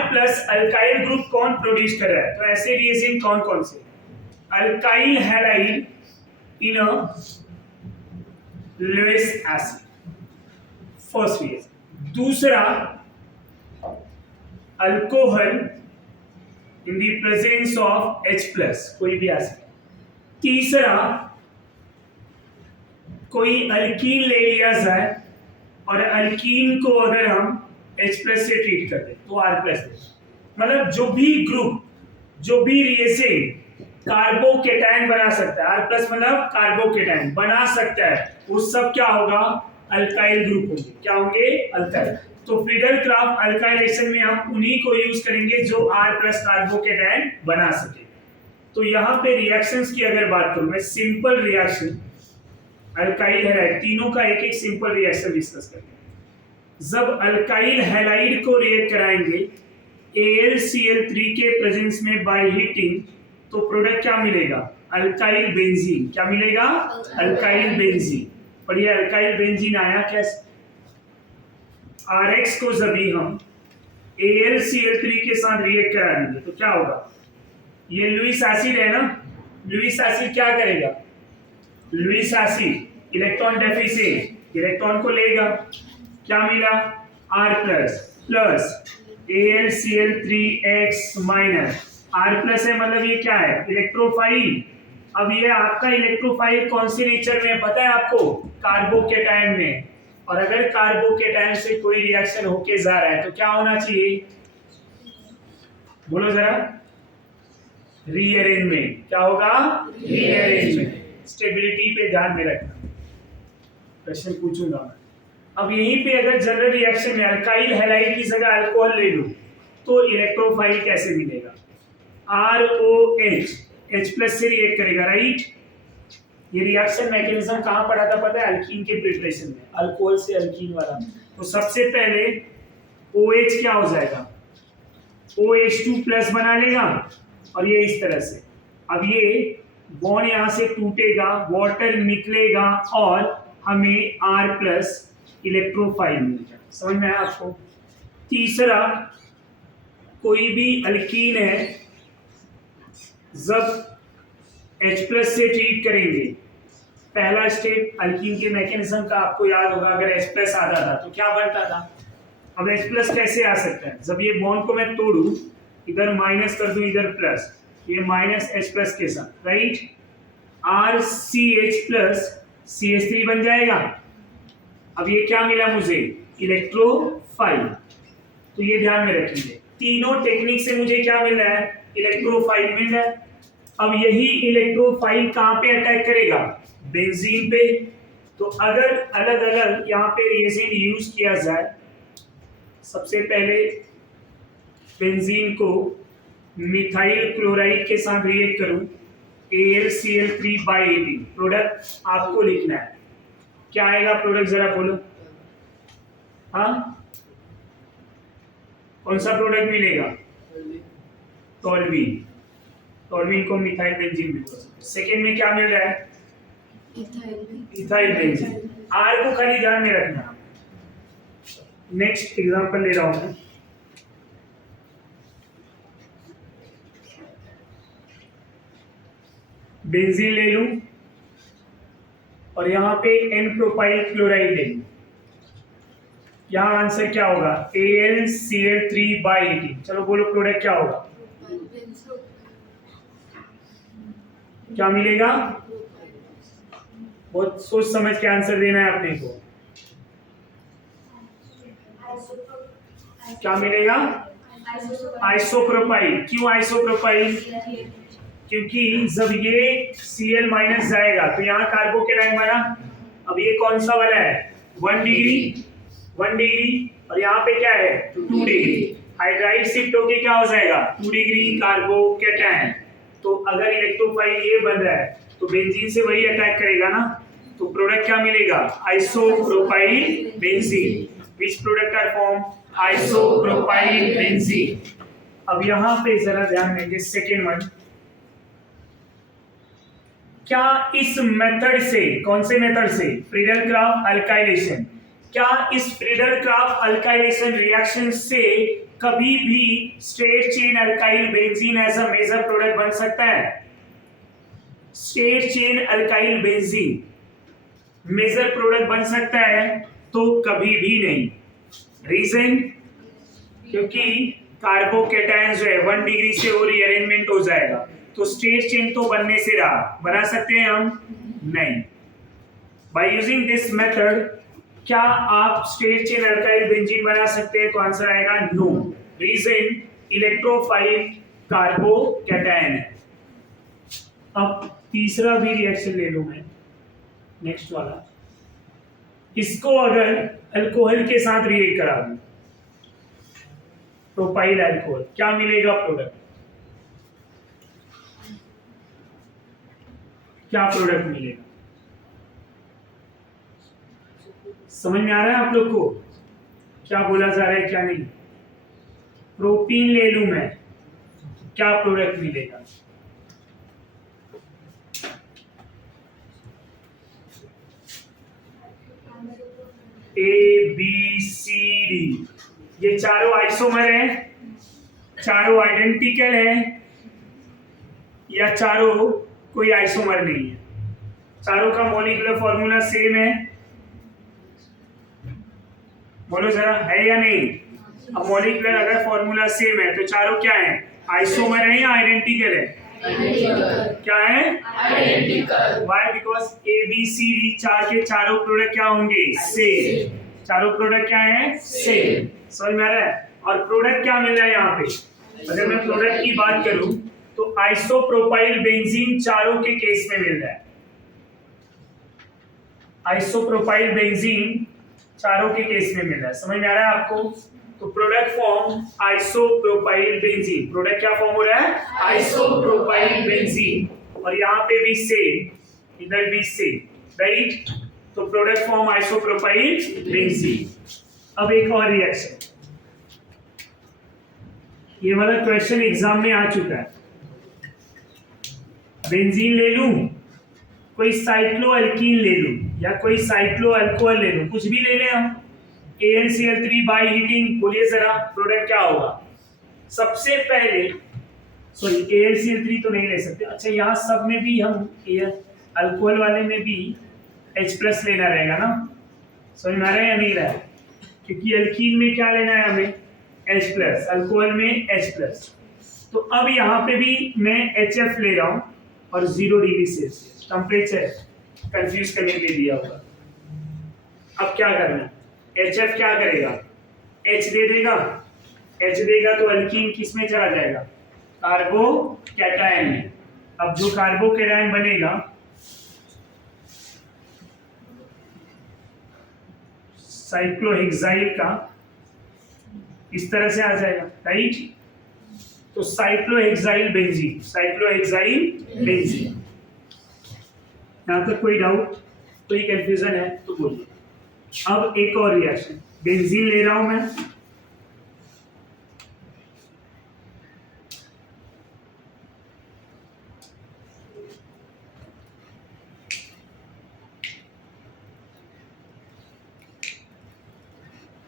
अल्काइल ग्रुप कौन प्रोड्यूस कर रहा है, तो ऐसे रिएजेंट कौन कौन से, अल्काइल हैलाइड इन अ लुईस एसिड, फर्स्ट रिएजेंट। दूसरा, alcohol in the presence of H+, कोई भी एसिड। तीसरा, कोई अल्कीन ले लिया जाए और अल्कीन को अगर हम H+ से ट्रीट कर दें तो R+ दे। मतलब जो भी ग्रुप, जो भी रिएजेंट कार्बोकेटायन बना सकता है, R+ मतलब कार्बोकेटायन बना सकता है, वो सब क्या होगा, अल्काइल ग्रुप होंगे। क्या होंगे, अल्काइल। तो फ्रीडल-क्राफ्ट अल्काइलेशन में हम उन्हीं को यूज करेंगे जो R+ कार्बोकेटायन बना सके। तो यहाँ पे रिएक्शंस की अगर बात करूं मैं, सिंपल रिएक्शन, अल्काइल हैलाइड, तीनों का एक एक सिंपल रिएक्शन डिस्कस करेंगे। जब अल्काइल हैलाइड को रिएक्ट कराएंगे AlCl3 के प्रेजेंस में बाय हीटिंग, तो प्रोडक्ट क्या मिलेगा, अल्काइल बेंजीन। क्या मिलेगा, अल्काइल बेंजीन। और ये अल्काइल बेंजीन आया कैसे, RX को जब भी हम AlCl3 के साथ रिएक्ट करा देंगे तो क्या होगा, ये लुईस एसिड है ना, लुईस एसिड क्या करेगा, Lewis acid electron deficit, electron को लेगा, क्या मिला, R+ plus AlCl3X minus. R+ है मतलब ये क्या है, इलेक्ट्रोफाइल। अब ये आपका इलेक्ट्रोफाइल कौन से नेचर में पता है आपको, कार्बोकेटायन में। और अगर कार्बोकेटायन से कोई रिएक्शन होके जा रहा है तो क्या होना चाहिए, बोलो जरा, रीअरेंजमेंट। क्या होगा, रीअरेंजमेंट। स्टेबिलिटी पे ध्यान में रखना, क्वेश्चन पूछूंगा मैं। अब यहीं पे अगर जनरल रिएक्शन में अल्काइल हैलाइड की जगह अल्कोहल ले लूं तो इलेक्ट्रोफाइल कैसे मिलेगा? ROH H प्लस से रिएक्ट करेगा, राइट? ये रिएक्शन मैकेनिज्म कहाँ पढ़ा था पता है? अल्कीन के प्रिपरेशन में, अल्कोहल से अल्कीन वाला। तो सबसे पहले OH क्या हो जाएगा? OH2 प्लस बना लेगा और ये इस तरह से। अब ये बॉन्ड यहाँ से टूटेगा, वाटर निकलेगा और हमें R प्लस इलेक्ट्रोफाइल मिलेगा। समझ में आया आपको? तीसरा, कोई भी अल्कीन है, जब H प्लस से ट्रीट करेंगे, पहला स्टेप अल्कीन के मैकेनिज्म का आपको याद होगा, अगर H प्लस आता था तो क्या बनता था? अब H प्लस कैसे आ सकता है? जब ये बॉन्ड को मैं तोड़ू, इधर माइनस कर दूं, इधर प्लस, ये माइनस H प्लस के साथ, राइट? RCH प्लस CH3 बन जाएगा। अब ये क्या मिला मुझे? इलेक्ट्रोफाइल। तो ये ध्यान में रखिए, तीनों टेक्निक से मुझे क्या मिल रहा है? इलेक्ट्रोफाइल मिल रहा है। अब यही इलेक्ट्रोफाइल कहाँ पे अटैक करेगा? बेंजीन पे। तो अगर अलग अलग यहाँ पे रिएजेंट यूज किया जाए, सबसे पहले बेंजीन को मिथाइल क्लोराइड के साथ रिएक्ट करूं, AlCl3/18, प्रोडक्ट आपको लिखना है। क्या आएगा प्रोडक्ट, जरा बोलो। हाँ, कौन सा प्रोडक्ट मिलेगा? टोल्यूइन। टोल्यूइन को मिथाइल बेंजीन भी बोल सकते हैं। सेकेंड में क्या मिल रहा है? Ethyl benzene. आर को खाली ध्यान में रखना। नेक्स्ट एग्जांपल ले रहा हूं मैं। बेंजीन ले लूं और यहाँ पे एन प्रोपाइल क्लोराइड ले लूं। यहाँ आंसर क्या होगा? AlCl3/18। चलो बोलो प्रोडक्ट क्या होगा? क्या मिलेगा? बहुत सोच समझ के आंसर देना है अपने को। क्या मिलेगा? आइसोप्रोपाइल। क्यों आइसोप्रोपाइल? क्योंकि जब ये Cl माइनस जाएगा तो यहाँ कार्बोकेटाइन बना। अब ये कौन सा वाला है? 1 डिग्री, 1 डिग्री, और यहाँ पे क्या है? 2 डिग्री। हाइड्राइड शिफ्ट होके क्या हो जाएगा? 2 डिग्री कार्बोकेटाइन। तो अगर इलेक्ट्रोफाइल ये बन रहा है तो बेंजीन से वही अटैक करेगा ना। तो प्रोडक्ट क्या मिलेगा? Isopropyl benzene. Which product are form? Isopropyl benzene. अब यहाँ पे जरा ध्यान देंगे, सेकेंड वन। क्या इस मेथड से, कौन से मेथड से? Friedel Craft alkylation. क्या इस फ्रीडल-क्राफ्ट अल्काइलेशन रिएक्शन से कभी भी straight chain alkyl benzene as a major product बन सकता है? Straight chain alkyl benzene major product बन सकता है? तो कभी भी नहीं। रीजन? क्योंकि कार्बोकेटाइन जो है 1 डिग्री से वो रीअरेंजमेंट हो जाएगा, तो स्ट्रेट चेन तो बनने से रहा। बना सकते हैं हम? नहीं। बाय यूजिंग दिस मेथड क्या आप स्ट्रेट चेन अल्काइल बेंजीन बना सकते हैं? तो आंसर आएगा नो। रीजन? इलेक्ट्रोफाइल कार्बोकेटाइन है। अब तीसरा भी रिएक्शन ले लूं मैं, नेक्स्ट वाला। इसको अगर अल्कोहल के साथ रिएक्ट करा दूं, प्रोपाइल अल्कोहल, क्या मिलेगा प्रोडक्ट? क्या प्रोडक्ट मिलेगा? समझ में आ रहा है आप लोग को क्या बोला जा रहा है क्या नहीं? प्रोपीन ले लूं मैं, क्या प्रोडक्ट मिलेगा? ABCD, ये चारों आइसोमर हैं, चारों आइडेंटिकल हैं, या चारों कोई आइसोमर नहीं है? चारों का मॉलिक्यूलर फॉर्मूला सेम है? बोलो जरा, है या नहीं? अब मॉलिक्यूलर अगर फॉर्मूला सेम है तो चारों क्या है? आइसोमर है या आइडेंटिकल है? क्या है? आइडेंटिकल। व्हाई? बिकॉज ABCD चार के चारों प्रोडक्ट क्या होंगे? सेम। चारों प्रोडक्ट क्या है? सेम। समझ में आ रहा है? और प्रोडक्ट क्या मिल रहा है यहाँ पे? अगर मैं प्रोडक्ट की बात करूं तो आइसोप्रोपाइल बेंजीन चारों के केस में मिल रहा है। आइसोप्रोपाइल बेंजीन चारों के केस में मिल रहा है। समझ में आ रहा है आपको? तो product form isopropyl benzene. Product क्या फॉर्म हो रहा है? Isopropyl benzene. और यहाँ पे भी सेम, इधर भी सेम, राइट। तो प्रोडक्ट फॉर्म आइसोप्रोपाइल बेंजीन। अब एक और रिएक्शन, ये वाला क्वेश्चन एग्जाम में आ चुका है। बेंजीन ले लूं, कोई साइक्लोअल्कीन ले लूं, या कोई साइक्लोअल्कोहल ले लूं, कुछ भी ले लें हम। AnCl3 बाय हीटिंग, बोलिए जरा प्रोडक्ट क्या होगा? सबसे पहले सॉरी AlCl3 तो नहीं ले सकते। अच्छा, यहाँ सब में भी हम अल्कोहल वाले में भी H+ लेना रहेगा ना? समझ में आ रहा है या नहीं रहा है? क्योंकि अल्कीन में क्या लेना है हमें? H+, अल्कोहल में H+। तो अब यहाँ पे भी मैं HF ले रहा हूँ और 0 डिग्री सेल्सियस टेम्परेचर, कंफ्यूज करने के लिए दिया होगा। अब क्या करना है? HF क्या करेगा? H दे देगा, H देगा तो अल्कीन किस में चला जाएगा? कार्बोकैटायन में। अब जो कार्बोकैटायन बनेगा साइक्लोहेक्साइल का, इस तरह से आ जाएगा, राइट। तो साइक्लोहेक्साइल बेंजीन, साइक्लोहेक्साइल बेंजीन। यहां तक कोई डाउट, कोई कंफ्यूजन है तो बोलिए। अब एक और रिएक्शन, बेंजीन ले रहा हूं मैं,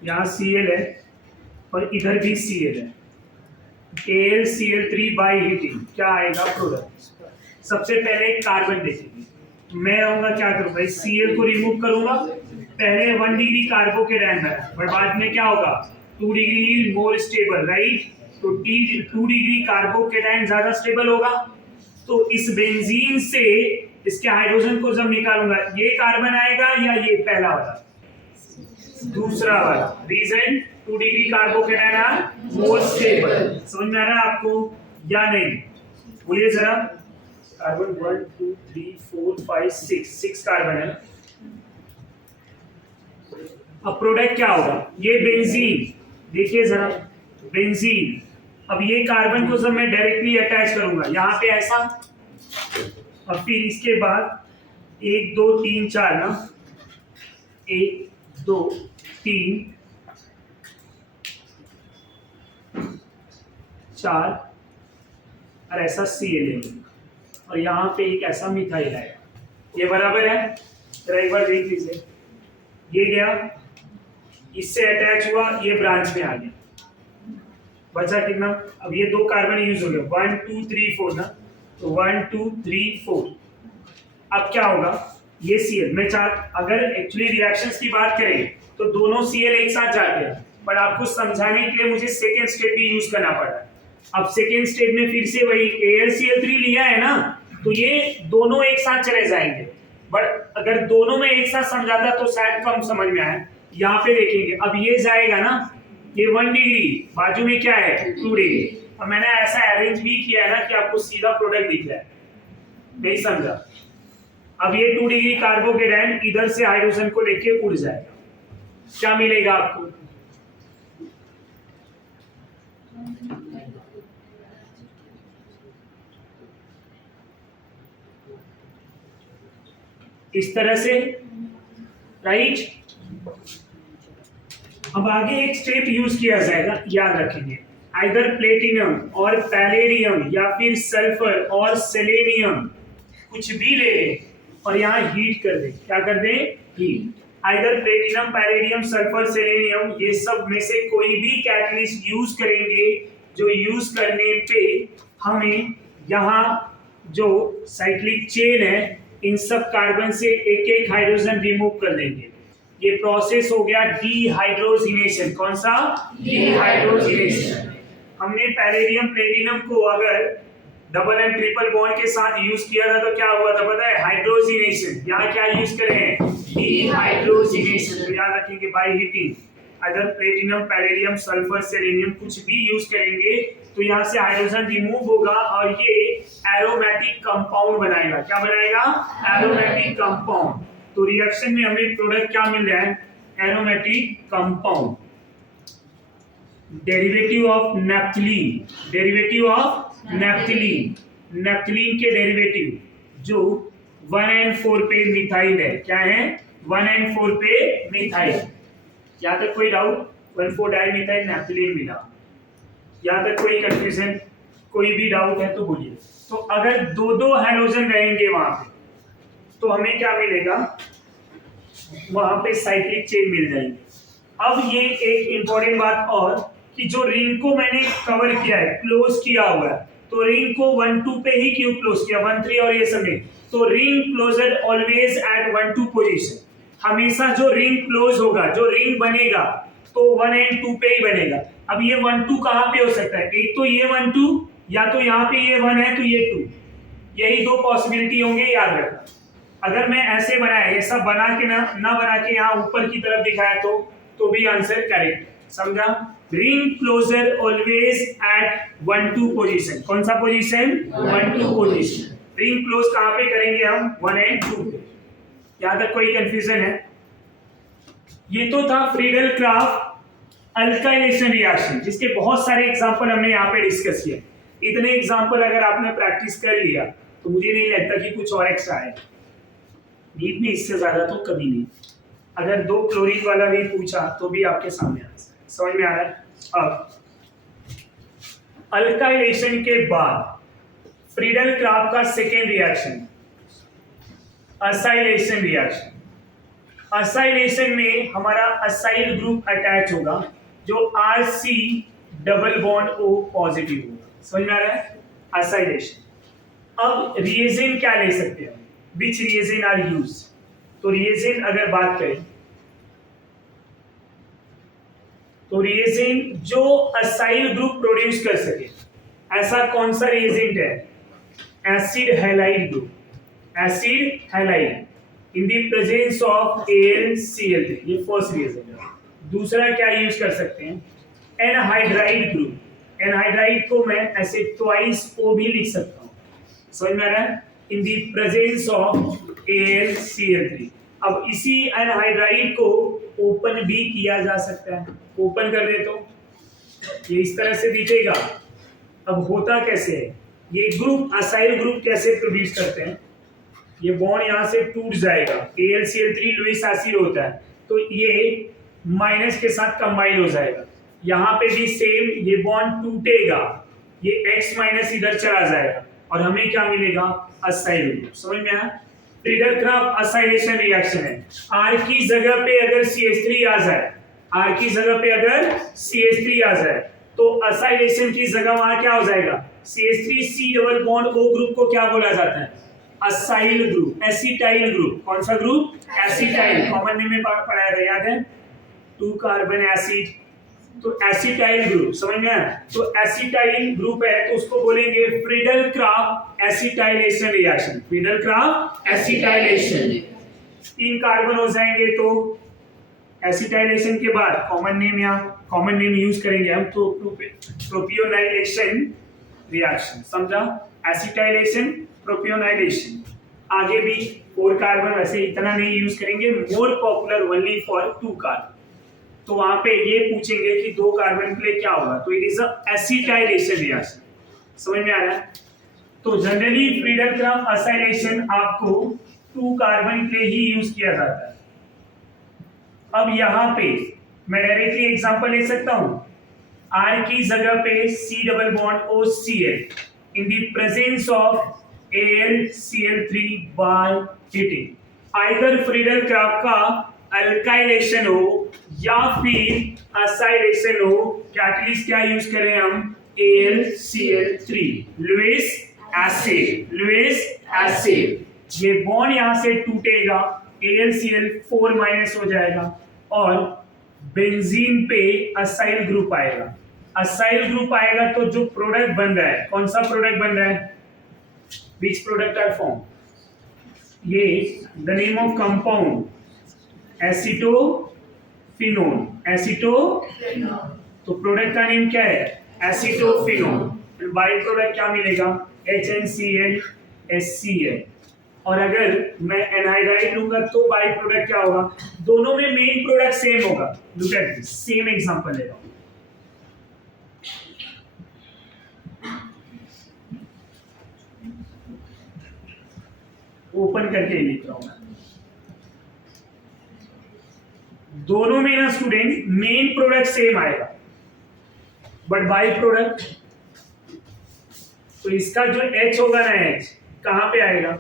यहां Cl है और इधर भी Cl है। AlCl3 बाय हीटिंग क्या आएगा प्रोडक्ट? सबसे पहले कार्बन देखेंगे। मैं आऊंगा क्या करूंगा, इस Cl को रिमूव करूंगा। पहले 1 डिग्री कार्बोकैटायन है, बट बाद में क्या होगा? 2 डिग्री मोर स्टेबल, राइट। तो 2 डिग्री कार्बोकैटायन ज्यादा स्टेबल होगा। तो इस बेंजीन से इसके हाइड्रोजन को जब निकालूंगा, ये कार्बन आएगा या ये पहला वाला? दूसरा वाला। Reason 2 degree carbocation are more stable. समझ में आ रहा है आपको या नहीं? बोलिए जरा। कार्बन 1 2 3 4 5 6 कार्बन है। अब प्रोडक्ट क्या होगा? ये बेंजीन, देखिए जरा बेंजीन। अब ये कार्बन को जब मैं डायरेक्टली अटैच करूंगा यहां पे ऐसा, और फिर इसके बाद 1 2 3 4 ना, 1 2 3 4 और ऐसा Cl और यहाँ पे एक ऐसा मिथाइल है। ये बराबर है? जरा एक बार देख लीजिए, ये गया, इससे अटैच हुआ, ये ब्रांच में आ गया, बचा कितना? अब ये 2 कार्बन यूज हो गया, 1 2 3 4 ना, तो 1 2 3 4। अब क्या होगा? ये Cl मैं अगर एक्चुअली रिएक्शंस की बात करें तो दोनों Cl एक साथ जाते हैं, पर आपको समझाने के लिए मुझे सेकेंड स्टेप भी यूज करना पड़ा है। अब सेकेंड स्टेप में फिर से वही AlCl3 लिया है ना, तो ये दोनों एक साथ चले जाएंगे। बट अगर दोनों में एक साथ समझाता तो शायद कम समझ में आए। यहाँ पे देखेंगे, अब ये जाएगा ना, ये 1 डिग्री, बाजू में क्या है? 2 डिग्री। और मैंने ऐसा अरेंज भी किया है ना कि आपको सीधा प्रोडक्ट दिख रहा है, नहीं समझा? अब ये 2 डिग्री कार्बोकैटायन इधर से हाइड्रोजन को लेके उड़ जाएगा, क्या मिलेगा आपको? इस तरह से, राइट। अब आगे एक स्टेप यूज किया जाएगा, याद रखेंगे, आइदर प्लेटिनम और पैलेडियम या फिर सल्फर और सेलेनियम, कुछ भी ले लें और यहाँ हीट कर दें। क्या कर दें? Heat. Either platinum, palladium, sulphur, selenium, ये सब में से कोई भी कैटलिस्ट यूज करेंगे, जो यूज करने पे हमें यहाँ जो साइक्लिक चेन है, इन सब कार्बन से एक एक हाइड्रोजन रिमूव कर देंगे। ये प्रोसेस हो गया डिहाइड्रोजिनेशन। कौन सा? डिहाइड्रोजिनेशन। हमने पैलेडियम प्लेटिनम को अगर डबल एंड ट्रिपल बॉन्ड के साथ यूज किया था तो क्या हुआ था पता है? हाइड्रोजिनेशन। यहाँ क्या यूज करें? डिहाइड्रोजिनेशन। तो याद रखेंगे बाय हीटिंग, अगर प्लेटिनम, पैलेडियम, सल्फर, सेलेनियम कुछ भी यूज करेंगे तो यहाँ से हाइड्रोजन रिमूव होगा और ये एरोमेटिक कंपाउंड बनाएगा। क्या बनाएगा? Aromatic compound. तो रिएक्शन में हमें प्रोडक्ट क्या मिल रहा है? Aromatic compound. Derivative of naphthalene, derivative of naphthalene, naphthalene के डेरिवेटिव जो 1N4 पे मिथाइल है, क्या है 1N4 पे मिथाइल। यहाँ तक कोई डाउट? 1,4 डाइमिथाइल नेप्थलीन मिला, यहाँ तक कोई कंफ्यूजन, कोई भी डाउट है तो बोलिए। तो अगर दो दो हाइड्रोजन रहेंगे वहां पे तो हमें क्या मिलेगा, वहां पे साइक्लिक चेन मिल जाएंगे। अब ये एक इंपॉर्टेंट बात और कि जो रिंग को मैंने कवर किया है, क्लोज किया हुआ है, तो रिंग को 1,2 पे ही क्यों क्लोज किया, 1,3 और ये सब नहीं, तो ring closure always at 1,2 position. हमेशा जो रिंग क्लोज होगा, जो रिंग बनेगा तो 1 एंड 2 पे ही बनेगा। अब ये 1,2 कहाँ पे हो सकता है, एक तो ये 1,2 या तो यहाँ पे ये 1 है तो ये 2, यही दो पॉसिबिलिटी होंगे, याद रखना। अगर मैं ऐसे बनाया, ऐसा बना के ना बना के यहाँ ऊपर की तरफ दिखाया तो भी आंसर करेक्ट, समझा। Ring closure always at 1,2 position. कौन सा पोजीशन? 1,2 पोजीशन। रिंग क्लोज कहाँ पे करेंगे हम? 1 एंड 2 पे। यहाँ तक कोई कंफ्यूजन है? ये तो था फ्रीडल क्राफ्ट अल्काइलेशन रिएक्शन, जिसके बहुत सारे एग्जांपल हमने यहाँ पे डिस्कस किए। इतने एग्जांपल अगर आपने प्रैक्टिस कर लिया तो मुझे नहीं लगता कि कुछ और एक्स्ट्रा है नीट में, इससे ज्यादा तो कभी नहीं। अगर 2 क्लोरीन वाला भी पूछा तो भी आपके सामने आ सकता है। समझ में आ रहा है? अब अल्काइलेशन के बाद फ्रीडल क्राफ्ट का second reaction acylation reaction. Acylation में हमारा असाइल ग्रुप अटैच होगा जो RC double bond O positive होगा। समझ में आ रहा है? असाइलेशन। अब रिएजेंट क्या ले सकते हैं, विच रिएजेंट आर यूज? तो रिएजेंट अगर बात करें तो रिएजेंट जो असाइल ग्रुप प्रोड्यूस कर सके, ऐसा कौन सा रिएजेंट है? Acid halide group, acid halide in the presence of AlCl3, ये फर्स्ट रिएजेंट है। दूसरा क्या यूज कर सकते हैं? Anhydride group. एनहाइड्राइड को मैं ऐसे ट्वाइस O भी लिख सकता हूँ। समझ में आ रहा है? इन द प्रेजेंस ऑफ AlCl3। अब इसी एनहाइड्राइड को ओपन भी किया जा सकता है। ओपन कर दे तो ये इस तरह से दिखेगा। अब होता कैसे है, ये ग्रुप असाइल ग्रुप कैसे प्रोड्यूस करते हैं? ये बॉन्ड यहां से टूट जाएगा, AlCl3 लुईस एसिड होता है, तो ये माइनस के साथ कंबाइन हो जाएगा। यहाँ पे भी सेम, ये बॉन्ड टूटेगा, ये X माइनस इधर चला जाएगा और हमें क्या मिलेगा? Acyl group. समझ में आया? फ्रीडल क्राफ्ट असाइलेशन रिएक्शन है। R की जगह पे अगर CH3 आ जाए, R की जगह पे अगर CH3 आ जाए तो असाइलेशन की जगह वहां क्या हो जाएगा? CH3C double bond O group को क्या बोला जाता है? Acyl group, acetyl group. कौन सा ग्रुप? एसिटाइल। कॉमन नेम में पढ़ाया था, याद है? 2 कार्बन एसिड, तो एसिटाइल ग्रुप। समझ में आया? तो एसिटाइल ग्रुप है तो उसको बोलेंगे Friedel craft acetylation reaction. Friedel craft acetylation. 3 carbon हो जाएंगे तो एसिटाइलेशन के बाद कॉमन नेम, या कॉमन नेम यूज करेंगे हम, तो प्रोपियोनाइलेशन रिएक्शन। समझा? एसिटाइलेशन, प्रोपियोनाइलेशन। आगे भी 4 कार्बन, वैसे इतना नहीं यूज करेंगे, more popular only for 2 carbon. तो वहां पे ये पूछेंगे कि 2 कार्बन के लिए क्या होगा, तो it is a acetylation reaction. समझ में आ रहा है? तो जनरली फ्रीडल क्राफ्ट असाइलेशन आपको 2 कार्बन के लिए ही यूज किया जाता है। अब यहाँ पे मैं डायरेक्टली एग्जांपल ले सकता हूं। R की जगह पे C double bond OCl in the presence of AlCl3 by heating. Either Friedel craft का अल्काइलेशन हो या फिर असाइलेशन हो, कैटलिस्ट क्या यूज करें हम? AlCl3, Lewis acid, Lewis acid. ये बॉन्ड यहां से टूटेगा, AlCl4 माइनस हो जाएगा और बेंजीन पे असाइल ग्रुप आएगा। असाइल ग्रुप आएगा तो जो प्रोडक्ट बन रहा है, कौन सा प्रोडक्ट बन रहा है? Which product are form? ये the name of compound acetophenone. Acetophenone, तो प्रोडक्ट का नेम क्या है? एसिटोफिनोन। बाई प्रोडक्ट क्या मिलेगा? HNCl HCl। और अगर मैं एनहाइड्राइड लूंगा तो बाई प्रोडक्ट क्या होगा? दोनों में मेन प्रोडक्ट सेम होगा। Look at this, same example ले रहा हूं। ओपन करके ही लिख रहा हूं मैं। दोनों में ना स्टूडेंट मेन प्रोडक्ट सेम आएगा, बट बाई प्रोडक्ट, तो इसका जो H होगा ना, H कहां पे आएगा,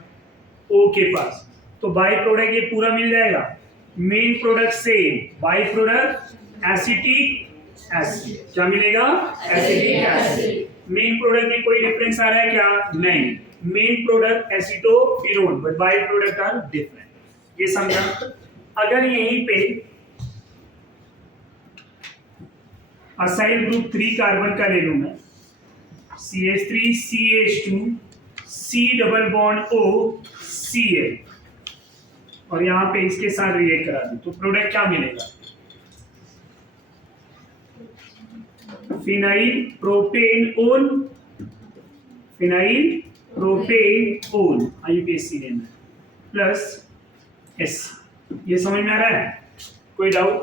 O के पास, तो बाई प्रोडक्ट ये पूरा मिल जाएगा। Main product same, by product acetic acid, क्या मिलेगा, एसिटिक एसिड। मेन प्रोडक्ट में कोई डिफरेंस आ रहा है क्या, नहीं, main product acetophenone, but by product are different. ये समझा। अगर यहीं पे असाइल ग्रुप 3 कार्बन का ले लूं मैं, CH3 CH2 C double bond O Cl, और यहां पे इसके साथ रिएक्ट करा दूं, तो प्रोडक्ट क्या मिलेगा, phenyl propanone, phenyl propanone IUPAC name है, प्लस S। ये समझ में आ रहा है, कोई डाउट।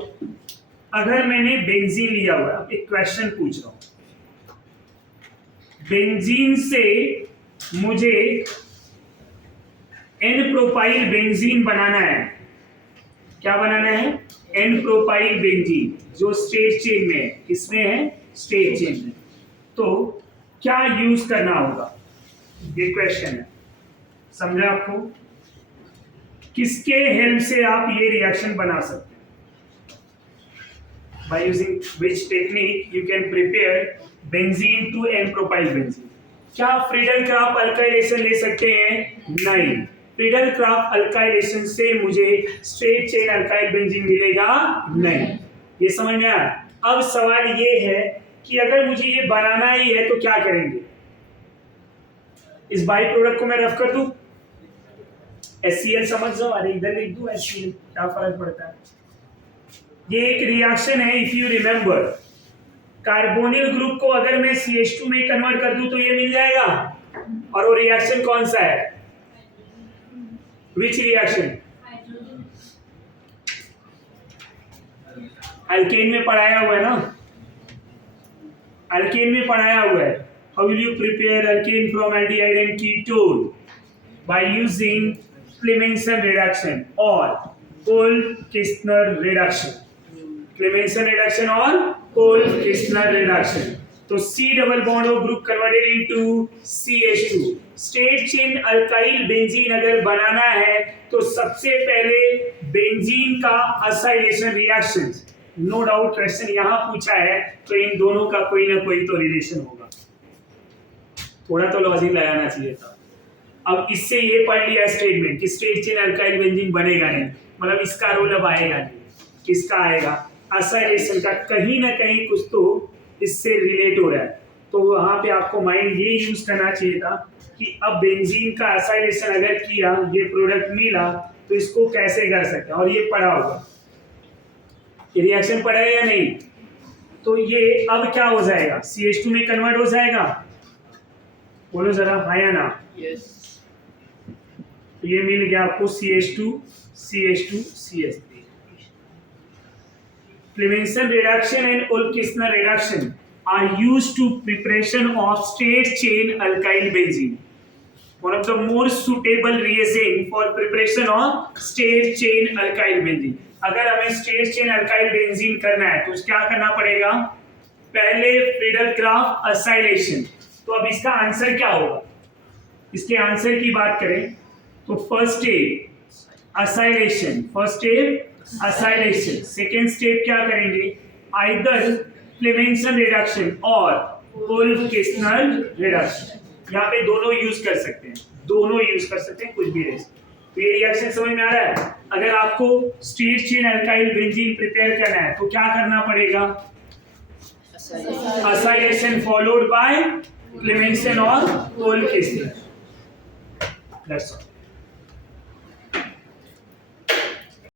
अगर मैंने बेंजीन लिया हुआ है, एक क्वेश्चन पूछ रहा हूं, बेंजीन से मुझे एन प्रोपाइल बेंजीन बनाना है, क्या बनाना है, एन प्रोपाइल बेंजीन, जो स्टेट चेन में है, किसमें है, स्टेट चेन में, तो क्या यूज करना होगा, ये क्वेश्चन है। समझा आपको, किसके हेल्प से आप ये रिएक्शन बना सकते हैं, by using which technique you can prepare benzene to N-propyl benzene। क्या फ्रीडल-क्राफ्ट अल्काइलेशन ले सकते हैं, नहीं, फ्रीडल-क्राफ्ट अल्काइलेशन से मुझे स्ट्रेट चेन अल्काइल बेंजीन मिलेगा नहीं। ये समझ में आया। अब सवाल ये है कि अगर मुझे ये बनाना ही है तो क्या करेंगे, इस बाई प्रोडक्ट को मैं रफ कर दूं, HCl समझ जाओ, अरे इधर लिख दूं HCl, क्या फर्क पड़ता है। ये एक रिएक्शन है, if you remember, carbonyl group को अगर मैं CH2 में कन्वर्ट कर दूं तो ये मिल जाएगा, और वो रिएक्शन कौन सा है, विच रिएक्शन, अल्केन में पढ़ाया हुआ है ना, अल्केन में पढ़ाया हुआ है। How will you prepare alkane from aldehyde and ketone, by using Clemmensen reduction और कोल-किर्चनर रिडक्शन, क्लेमेंसन रिडक्शन और कोल-किर्चनर रिडक्शन। तो C double bond O group converted into CH2, straight chain alkyl benzene अगर बनाना है तो सबसे पहले benzene का acylation reaction, no doubt question यहां पूछा है, तो इन दोनों का कोई ना कोई तो रिलेशन होगा, थोड़ा तो लॉजिक लगाना चाहिए था। अब इससे ये पढ़ लिया स्टेटमेंट कि स्ट्रेट चेन अल्काइल बेंजीन बनेगा नहीं, मतलब इसका रोल अब आएगा नहीं, किसका आएगा, असाइलेशन का, कहीं ना कहीं कुछ तो इससे रिलेट हो रहा है। तो वहां पे आपको माइंड ये यूज करना चाहिए था कि अब बेंजीन का असाइलेशन अगर किया, ये प्रोडक्ट मिला, तो इसको कैसे कर सकते हैं, और ये पढ़ा होगा, ये रिएक्शन पढ़ा है या नहीं, तो ये अब क्या हो जाएगा, CH2 में कन्वर्ट हो जाएगा, बोलो जरा हाँ या ना, यस। तो ये मिल गया आपको CH2 CH2 CH3। Clemenson reduction and Olkisner reduction are used to preparation of straight chain alkyl benzene. One of the more suitable reagent for preparation of straight chain alkyl benzene. अगर हमें straight chain alkyl benzene करना है तो क्या करना पड़ेगा, पहले Friedel-Crafts acylation. तो अब इसका आंसर क्या होगा, इसके आंसर की बात करें तो first step acylation, first step acylation, second step क्या करेंगे, आइदर क्लेमेंसन रिडक्शन और कोल-किर्चनर रिडक्शन। यहाँ पे दोनों यूज कर सकते हैं, दोनों यूज कर सकते हैं, कुछ भी रहे। तो ये रिएक्शन समझ में आ रहा है। अगर आपको straight chain alkyl benzene prepare करना है तो क्या करना पड़ेगा, असाइलेशन फॉलोड बाय क्लेमेंसन और कोल-किर्चनर। That's all.